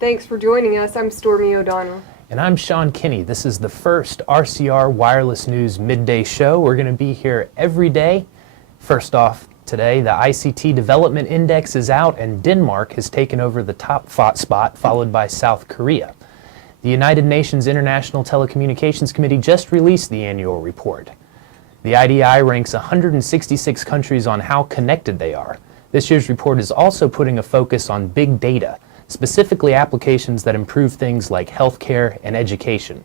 Thanks for joining us. I'm Stormy O'Donnell. And I'm Sean Kinney. This is the first RCR Wireless News Midday Show. We're going to be here every day. First off, today, the ICT Development Index is out and Denmark has taken over the top spot, followed by South Korea. The United Nations International Telecommunications Committee just released the annual report. The IDI ranks 166 countries on how connected they are. This year's report is also putting a focus on big data, specifically applications that improve things like healthcare and education.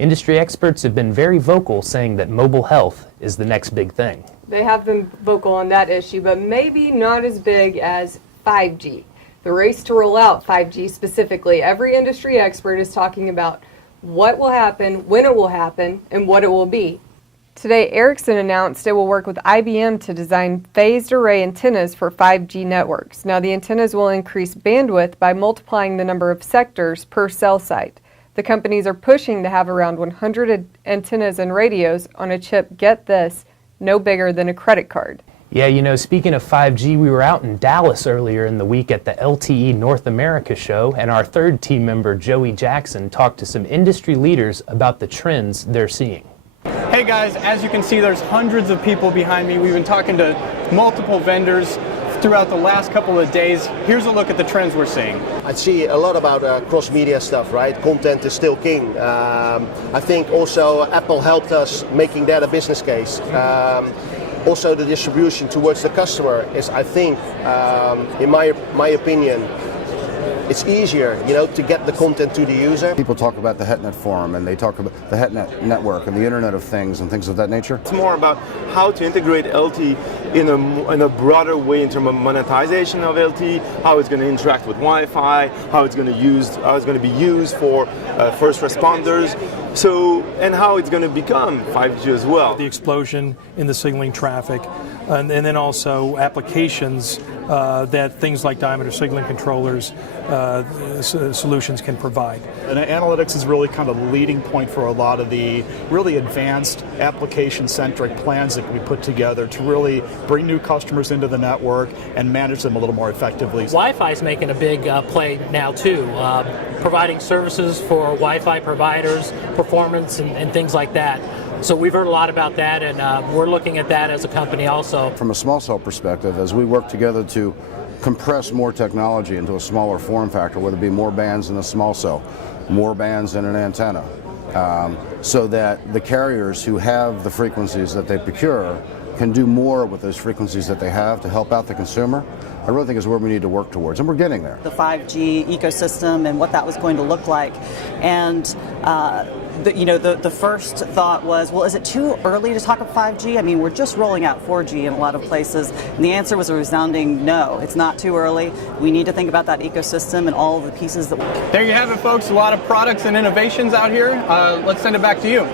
Industry experts have been very vocal, saying that mobile health is the next big thing. They have been vocal on that issue, but maybe not as big as 5G. The race to roll out 5G specifically, every industry expert is talking about what will happen, when it will happen, and what it will be. Today, Ericsson announced it will work with IBM to design phased array antennas for 5G networks. Now, the antennas will increase bandwidth by multiplying the number of sectors per cell site. The companies are pushing to have around 100 antennas and radios on a chip, get this, no bigger than a credit card. Yeah, you know, speaking of 5G, we were out in Dallas earlier in the week at the LTE North America show, and our third team member, Joey Jackson, talked to some industry leaders about the trends they're seeing. Hey guys, as you can see, there's hundreds of people behind me. We've been talking to multiple vendors throughout the last couple of days. Here's a look at the trends we're seeing. I see a lot about cross-media stuff, right? Content is still king. I think also Apple helped us making that a business case. Also the distribution towards the customer is, I think, in my opinion, it's easier, you know, to get the content to the user. People talk about the HetNet forum and they talk about the HetNet network and the Internet of Things and things of that nature. It's more about how to integrate LTE in a broader way in terms of monetization of LTE, how it's going to interact with Wi-Fi, how it's going to be used for first responders. So, and how it's going to become 5G as well. The explosion in the signaling traffic, and then also applications that things like diameter signaling controllers solutions can provide. And analytics is really kind of the leading point for a lot of the really advanced application-centric plans that we put together to really bring new customers into the network and manage them a little more effectively. Wi-Fi is making a big play now too, providing services for Wi-Fi providers, performance and things like that. So we've heard a lot about that, and we're looking at that as a company also. From a small cell perspective, as we work together to compress more technology into a smaller form factor, whether it be more bands in a small cell, more bands in an antenna, so that the carriers who have the frequencies that they procure can do more with those frequencies that they have to help out the consumer, I really think is where we need to work towards, and we're getting there. The 5G ecosystem and what that was going to look like, and the first thought was, well, is it too early to talk about 5G? I mean, we're just rolling out 4G in a lot of places, and the answer was a resounding no. It's not too early. We need to think about that ecosystem and all of the pieces that. There you have it, folks. A lot of products and innovations out here. Let's send it back to you.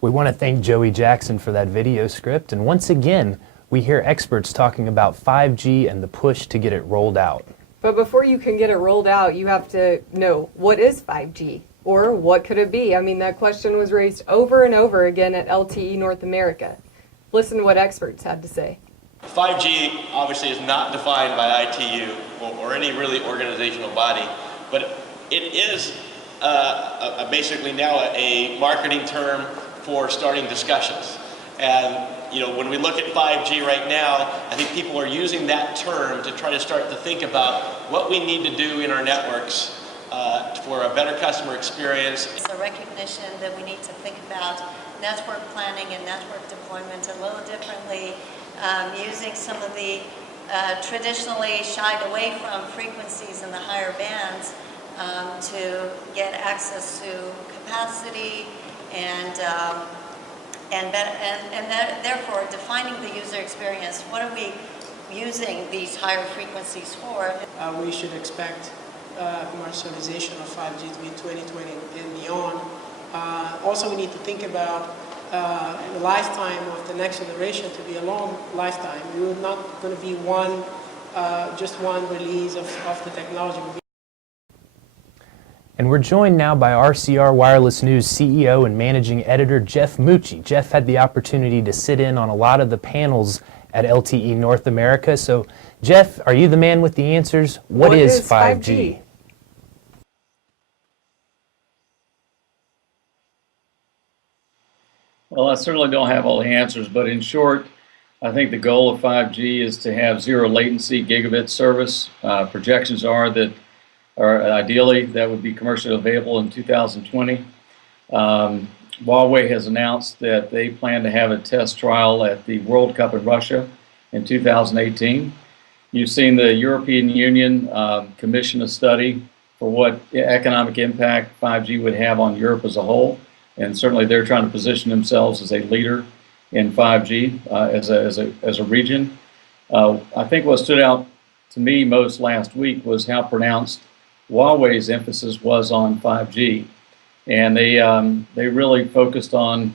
We want to thank Joey Jackson for that video script, and once again, we hear experts talking about 5G and the push to get it rolled out. But before you can get it rolled out, you have to know, what is 5G? Or what could it be? I mean, that question was raised over and over again at LTE North America. Listen to what experts had to say. 5G obviously is not defined by ITU or any really organizational body, but it is basically now a marketing term for starting discussions. And you know, when we look at 5G right now, I think people are using that term to try to start to think about what we need to do in our networks for a better customer experience. It's a recognition that we need to think about network planning and network deployment a little differently, using some of the traditionally shied away from frequencies in the higher bands to get access to capacity and therefore defining the user experience. What are we using these higher frequencies for? We should expect commercialization of 5G to be 2020 and beyond. Also, we need to think about the lifetime of the next generation to be a long lifetime. We're not going to be just one release of the technology. And we're joined now by RCR Wireless News CEO and Managing Editor Jeff Mucci. Jeff had the opportunity to sit in on a lot of the panels at LTE North America. So, Jeff, are you the man with the answers? What is 5G? Well, I certainly don't have all the answers, but in short, I think the goal of 5G is to have zero latency gigabit service. Projections are that, or ideally, that would be commercially available in 2020. Huawei has announced that they plan to have a test trial at the World Cup in Russia in 2018. You've seen the European Union commission a study for what economic impact 5G would have on Europe as a whole. And certainly they're trying to position themselves as a leader in 5G as a region. I think what stood out to me most last week was how pronounced Huawei's emphasis was on 5G. And they really focused on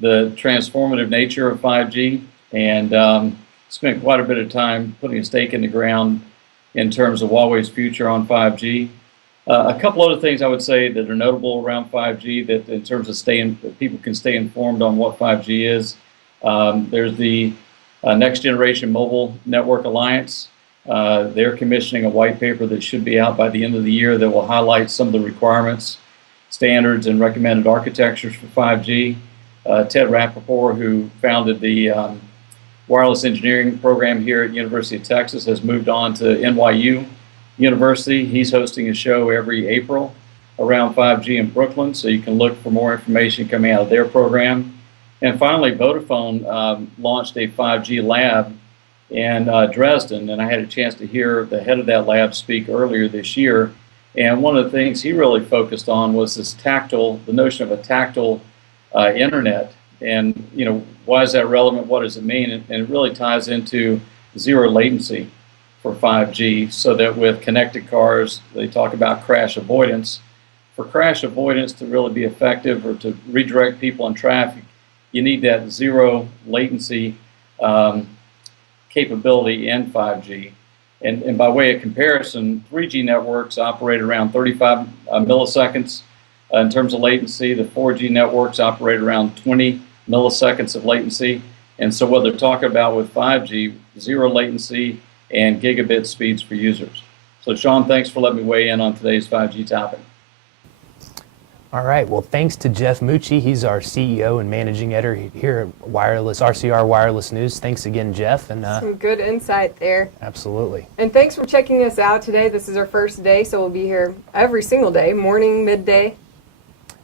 the transformative nature of 5G and spent quite a bit of time putting a stake in the ground in terms of Huawei's future on 5G. A couple other things I would say that are notable around 5G that in terms of people can stay informed on what 5G is. There's the Next Generation Mobile Network Alliance. They're commissioning a white paper that should be out by the end of the year that will highlight some of the requirements, standards, and recommended architectures for 5G. Ted Rappaport, who founded the wireless engineering program here at University of Texas, has moved on to NYU University. He's hosting a show every April around 5G in Brooklyn, so you can look for more information coming out of their program. And finally, Vodafone launched a 5G lab in Dresden, and I had a chance to hear the head of that lab speak earlier this year. And one of the things he really focused on was this the notion of a tactile internet. And, you know, why is that relevant? What does it mean? And it really ties into zero latency for 5G, so that with connected cars, they talk about crash avoidance. For crash avoidance to really be effective or to redirect people in traffic, you need that zero latency capability in 5G. And by way of comparison, 3G networks operate around 35 milliseconds in terms of latency. The 4G networks operate around 20 milliseconds of latency. And so what they're talking about with 5G, zero latency and gigabit speeds for users. So Sean, thanks for letting me weigh in on today's 5G topic. All right, well, thanks to Jeff Mucci. He's our CEO and managing editor here at RCR Wireless News. Thanks again, Jeff. And some good insight there. Absolutely. And thanks for checking us out today. This is our first day, so we'll be here every single day, morning, midday.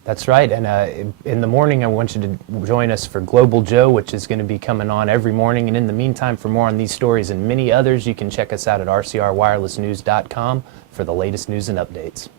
That's right, and in the morning I want you to join us for Global Joe, which is going to be coming on every morning. And in the meantime, for more on these stories and many others, you can check us out at rcrwirelessnews.com for the latest news and updates.